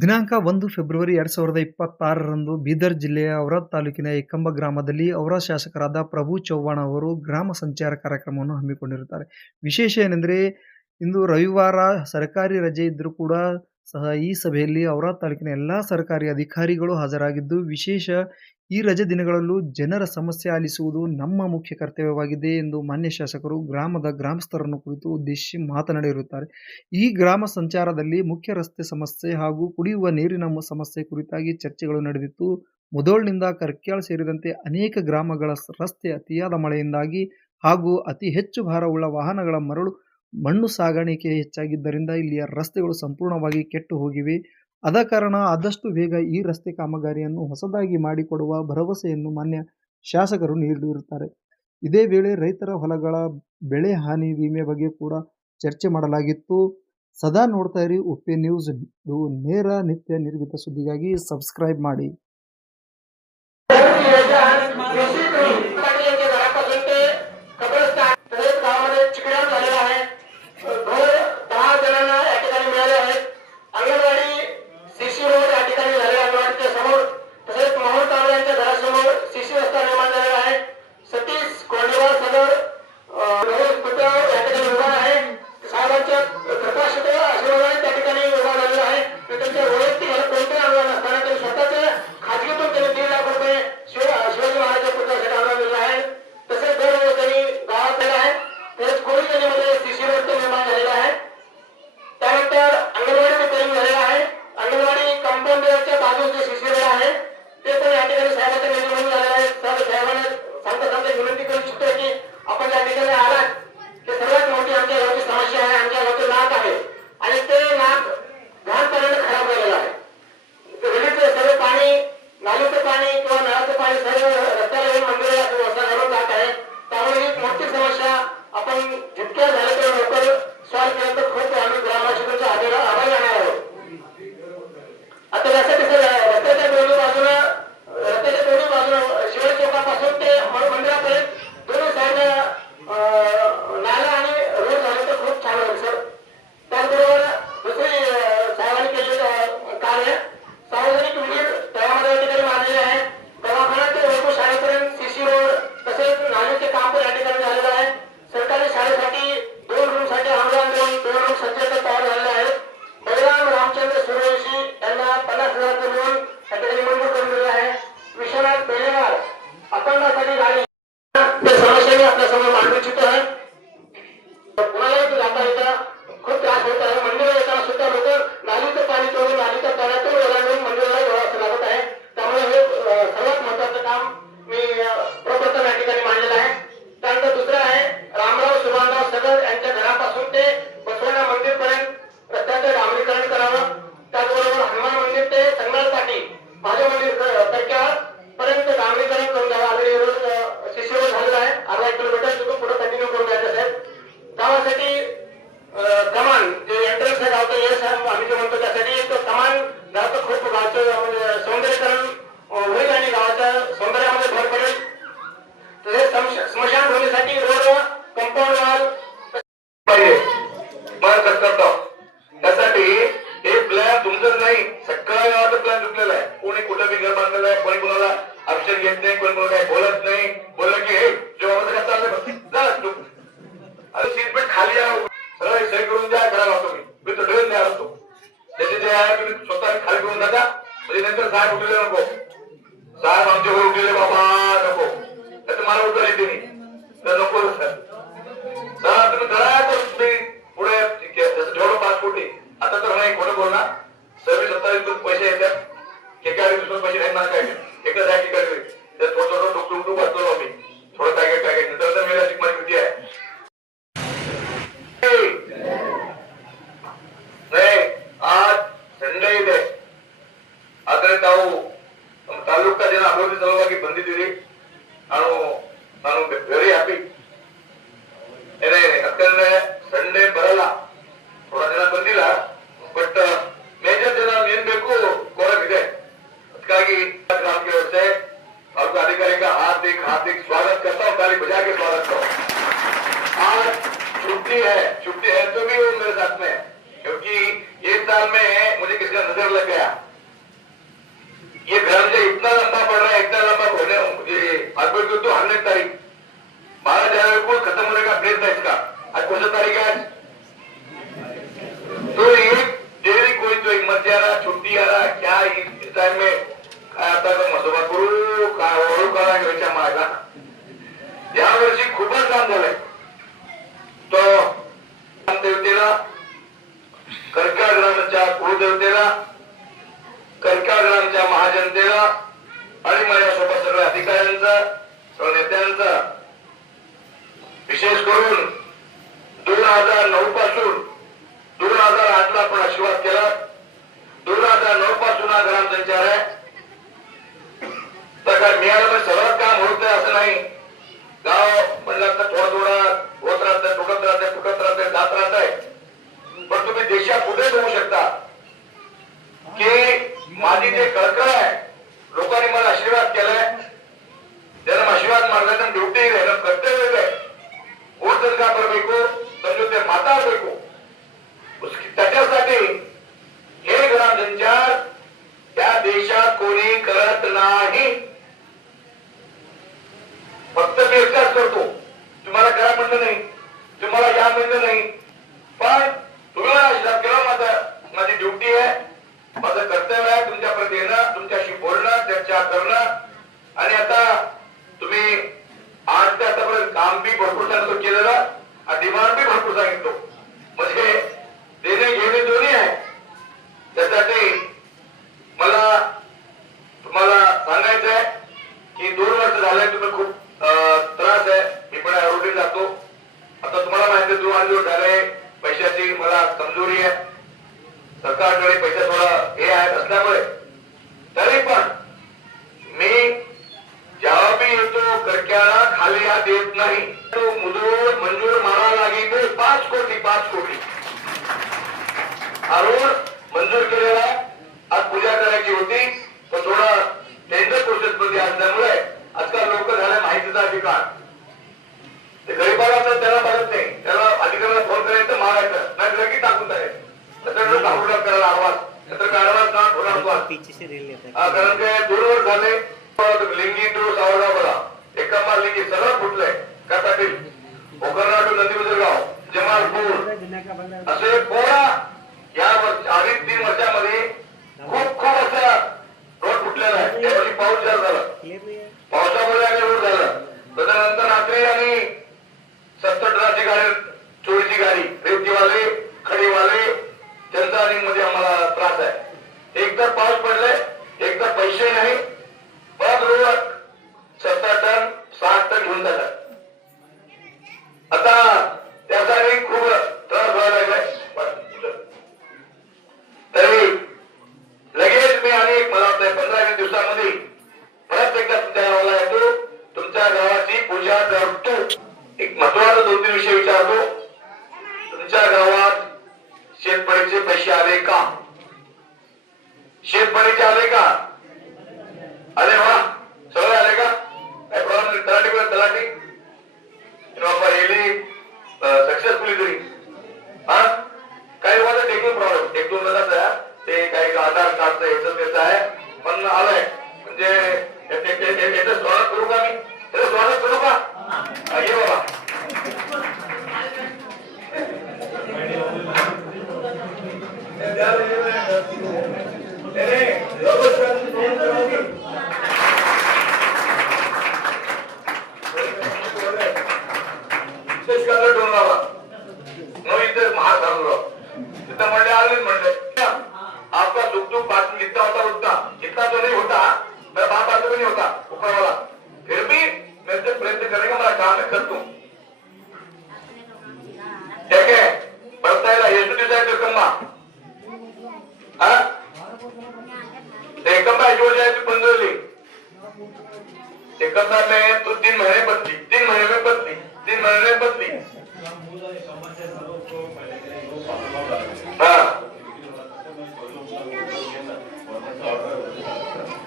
ದಿನಾಂಕ 1 ಫೆಬ್ರವರಿ 2026ರಂದು ಬೀದರ್ ಜಿಲ್ಲೆಯ ಔರಾದ್ ತಾಲೂಕಿನ ಏಕಂಬ ಗ್ರಾಮದಲ್ಲಿ ಔರಾದ್ ಶಾಸಕರಾದ ಪ್ರಭು ಚವ್ಹಾಣ್ ಅವರು ಗ್ರಾಮ ಸಂಚಾರ ಕಾರ್ಯಕ್ರಮವನ್ನು ಹಮ್ಮಿಕೊಂಡಿರುತ್ತಾರೆ. ವಿಶೇಷ ಏನೆಂದರೆ ಇಂದು ರವಿವಾರ ಸರ್ಕಾರಿ ರಜೆ ಇದ್ದರೂ ಕೂಡ ಸಹ ಈ ಸಭೆಯಲ್ಲಿ ಔರಾದ್ ತಾಲೂಕಿನ ಎಲ್ಲಾ ಸರ್ಕಾರಿ ಅಧಿಕಾರಿಗಳು ಹಾಜರಾಗಿದ್ದು, ವಿಶೇಷ ಈ ರಜೆ ದಿನಗಳಲ್ಲೂ ಜನರ ಸಮಸ್ಯೆ ಆಲಿಸುವುದು ನಮ್ಮ ಮುಖ್ಯ ಕರ್ತವ್ಯವಾಗಿದೆ ಎಂದು ಮಾನ್ಯ ಶಾಸಕರು ಗ್ರಾಮದ ಗ್ರಾಮಸ್ಥರನ್ನು ಕುರಿತು ಉದ್ದೇಶಿಸಿ ಮಾತನಾಡಿರುತ್ತಾರೆ. ಈ ಗ್ರಾಮ ಸಂಚಾರದಲ್ಲಿ ಮುಖ್ಯ ರಸ್ತೆ ಸಮಸ್ಯೆ ಹಾಗೂ ಕುಡಿಯುವ ನೀರಿನ ಸಮಸ್ಯೆ ಕುರಿತಾಗಿ ಚರ್ಚೆಗಳು ನಡೆದಿತ್ತು. ಮುಧೋಳ್ನಿಂದ ಕರ್ಕ್ಯಾಳ್ ಸೇರಿದಂತೆ ಅನೇಕ ಗ್ರಾಮಗಳ ರಸ್ತೆ ಅತಿಯಾದ ಮಳೆಯಿಂದಾಗಿ ಹಾಗೂ ಅತಿ ಹೆಚ್ಚು ಭಾರವುಳ್ಳ ವಾಹನಗಳ ಮಣ್ಣು ಸಾಗಾಣಿಕೆ ಹೆಚ್ಚಾಗಿದ್ದರಿಂದ ಇಲ್ಲಿಯ ರಸ್ತೆಗಳು ಸಂಪೂರ್ಣವಾಗಿ ಕೆಟ್ಟು ಹೋಗಿವೆ. ಆದ ಕಾರಣ ಆದಷ್ಟು ಬೇಗ ಈ ರಸ್ತೆ ಕಾಮಗಾರಿಯನ್ನು ಹೊಸದಾಗಿ ಮಾಡಿಕೊಡುವ ಭರವಸೆಯನ್ನು ಮಾನ್ಯ ಶಾಸಕರು ನೀಡಿರುತ್ತಾರೆ. ಇದೇ ವೇಳೆ ರೈತರ ಹೊಲಗಳ ಬೆಳೆ ಹಾನಿ ವಿಮೆ ಬಗ್ಗೆ ಕೂಡ ಚರ್ಚೆ ಮಾಡಲಾಗಿತ್ತು. ಸದಾ ನೋಡ್ತಾ ಇರಿ ಉಪ್ಪೆ ನ್ಯೂಸ್. ಇದು ನೇರ ನಿತ್ಯ ನಿರ್ಭೀತ ಸುದ್ದಿಗಾಗಿ ಸಬ್ಸ್ಕ್ರೈಬ್ ಮಾಡಿ. त्यासाठी हे प्लॅन तुमचं नाही, सगळ्या गावाचा प्लॅन चुकलेला आहे. कोणी कुठं बी घर बांधलेलं आहे, कोणी कोणाला ऑप्शन घेत नाही, कोणी कोणाला काही बोलत नाही. बोललं की हे जेव्हा काय चाललंय अरे सीट खाली सरळ सही करून द्या, करायला होतो मी तो ड्रेन द्यायला होतो. त्याचे जे आहे तुम्ही स्वतः खाली करून टाका, म्हणजे नंतर साहेब उठलेले नको, साहेब आमच्यावर उठलेले बाबा नको, त्याचं मला उत्तर येते नाही तर नको सर. तुम्ही करा तर तुम्ही पुढे जेवढं पासपोर्ट आहे आता तर नाही खोटं बोलणार. 26-27 पैसे येतात, ठेकेदारी दुसरं पैसे नाही मला काय एकच आहे ठिकाणी थोडं थोडं टुकटुक बसलो मी थोडं पॅकेट पॅकेट नंतर मेरा माझी कृती आहे. नाही आज ಸಂಡೇ ಇದೆ ಆದ್ರೆ ತಾವು ನಮ್ಮ ತಾಲೂಕಾ ಜನ ಅಭಿವೃದ್ಧಿ ಸಲುವಾಗಿ ಬಂದಿದ್ದೀರಿ. ನಾನು ವೆರಿ ಹ್ಯಾಪಿ. ಯಾಕಂದ್ರೆ ಸಂಡೇ ಬರಲ್ಲ, ಥೋಡ ಜನ ಬಂದಿಲ್ಲ, ಬಟ್ ಮೇಜರ್ ಜನ ಏನ್ ಬೇಕು ಕೋರಂ ಇದೆ. ಅದಕ್ಕಾಗಿ ಗ್ರಾಮಕ್ಕೆ ವ್ಯವಸ್ಥೆ झालाय तो देवतेला, कर्का ग्रामच्या कुलदेवतेला, कर्का ग्रामच्या महाजनतेला आणि माझ्यासोबत सगळ्या अधिकाऱ्यांचा, सर्व नेत्यांचा, विशेष करून 2009 पासून 2008 ला पण आशीर्वाद केला. 2009 पासून हा ग्रामसंचार आहे. तर काय मिळालं सर्वात काम होत आहे असं नाही. गाव म्हणलं तर थोडा थोडा होत राहतंय, तुटत राहतंय, फुटत राहतंय, जात राहतंय. पण तुम्ही देशात कुठे बघू शकता की माझी जे कळकळ आहे, लोकांनी मला आशीर्वाद केलाय, त्यांना आशीर्वाद मारल्यानंतर ड्युटी है कर्तव्य है, वो तनका बरಬೇಕು, तन ಜೊತೆ ಮಾತಾಡಬೇಕು. त्याच्यासाठी हे ग्रामसंचार त्या देशात कोणी करत नाही. फक्त मी एकटाच करतो. तुम्हाला करा म्हणलं नाही, तुम्हाला या म्हणलं नाही, पण तुम्ही मला आशीर्वाद केला. माझी ड्युटी आहे, माझं कर्तव्य आहे तुमच्यापर्यंत येणं, तुमच्याशी बोलणं, चर्चा करणं. आणि आता तुम्ही आज ते आतापर्यंत काम बी भरपूर सांगतो केलेलं, डिमांड बी भरपूर सांगितलो, म्हणजे देणे घेणे दोन्ही आहे. त्यासाठी मला तुम्हाला सांगायचं आहे की 2 वर्ष झाले तुम्ही खूप त्रास आहे. मी पण रोडीत जातो. आता तुम्हाला माहिती आहे 2 दिवस झाले पैशाची मला कमजोरी आहे. सरकारकडे पैसा थोडा हे आहे असल्यामुळे, तरी पण मी जेव्हा बी येतो कर्क्याला खाली हात देत नाही. तो मंजूर मारा लागेल 5 कोटी हा रोड मंजूर केलेला. आज पूजा करायची होती, पण थोडा टेंडर प्रोसेस मध्ये असल्यामुळे आजकाल लोक झाले माहितीचा अधिकार. ते गरीबाला तर त्याला बघत नाही, त्याला अधिकाऱ्याला फोन करायचं, मागायचं, नाही लगेच टाकून द्यायचं. त्याच्याकडे करायला आडवास, नंतर आडवास ना थोडा कारण ते 2 वर्ष झाले लिंगी टू सावरगावला एकामा लिंगी सरळ फुटलंय. काय पाटील ओकरना टू नंदीबुद्रगाव, जमालपूर असे पूर्ण या 3 वर्षामध्ये खूप असा रोड फुटलेला आहे. त्यावेळी पाऊस जास्त झाला, पावसामुळे आणि रोड झाला. त्याच्यानंतर रात्री आणि 70 टनाची गाडी, चोरीची गाडी, रेवतीवाले, खडीवाले, त्यांचा आणि मध्ये आम्हाला त्रास आहे. एक तर पाऊस पडलाय, एक तर पैसे नाही, परत रोड 70 टन 60 टन घेऊन जातात. आता त्यासाठी खूप त्रास व्हायला लागलाय. तरी लगेच मी आणि मला वाटतं 15-20 दिवसामध्ये परत एकदा तुमच्या गावाला येतो, तुमच्या गावाची पूजा करतो. एक महत्वाचा 2-3 विषय विचारतो. तुमच्या गावात शेतपडीचे पैसे आले का? शेतपडीचे आले का? अरे वा, सगळे आले का? काय प्रॉब्लेम? तलाठी बाबा येली सक्सेसफुली तरी काही माझं टेक्निक प्रॉब्लेम 1-2 जणांचा आहे. ते काही आधार कार्डचं ह्याचं त्याचं आहे, पण आलंय. म्हणजे याचं स्वागत करू का? मी त्याचं स्वागत करू का? ये बाबा. आपका दुख दुख बात जितना होता उतना, जितना तो नहीं होता, मैं बात भी नहीं होता ऊपर वाला, फिर भी मैं से प्रयत्न करेंगे, हमारा काम है कर दूं. ठीक है, बढ़ता है ये सुनिश्चित है कम्मा, हाँ कम्मा जो जाए तो 15 ली कम्मा में तो 3 महीने बदली, 3 महीने में बदली, 3 महीने में बदली. हाँ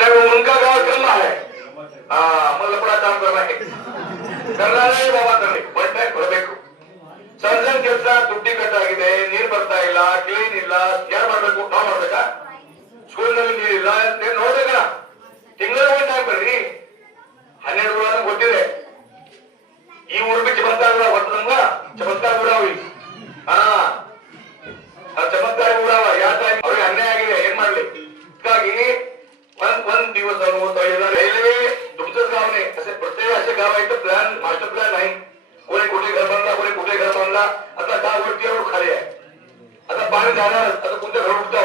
नहीं, उनका गाँव करना है. हाँ मतलब बड़ा काम करना है, करना नहीं बाबा करने बट बरಬೇಕು. ಸಂಜನ್ ಕೆಲಸ ದುಡ್ಡಿ ಕಟ್ಟಾಗಿದೆ, ನೀರು ಬರ್ತಾ ಇಲ್ಲ, ಕ್ಲೀನ್ ಇಲ್ಲ, ಯಾರು ಮಾಡ್ಬೇಕು? ನಾವು ಮಾಡ್ಬೇಕಾ? ಸ್ಕೂಲ್ ನಲ್ಲಿ ನೀರಿಲ್ಲ, ನೀವು ನೋಡ್ಬೇಕ. ತಿಂಗಳ ಒಂದು ಬರ್ರಿ, 12 ರೂಪಾಯಿ ಕೊಟ್ಟಿದೆ. ಈ ಊರು ಬಿ ಚಮತ್ಕಾರ ಕೂಡ ಹೊತ್ತು ನಮ್ಗ ಚಮತ್ಕಾರ ಕೂಡ ಹೋಗಿ ಚಮತ್ಕಾರ ಕೂಡ ಯಾವ ಟೈಮ್ ಅವ್ರಿಗೆ ಅನ್ಯಾಯ ಆಗಿದೆ, ಏನ್ ಮಾಡ್ಲಿ? ಹೀಗಾಗಿ ಒಂದ್ दिवस रेल्वे तुमचंच गाव नाही, असे प्रत्येक असे गाव आहे तर प्लॅन मास्टर प्लॅन नाही. कोणी आता डाग वरती खाली आहे. आता पाणी जाणार आता कोणत्या घर उठतो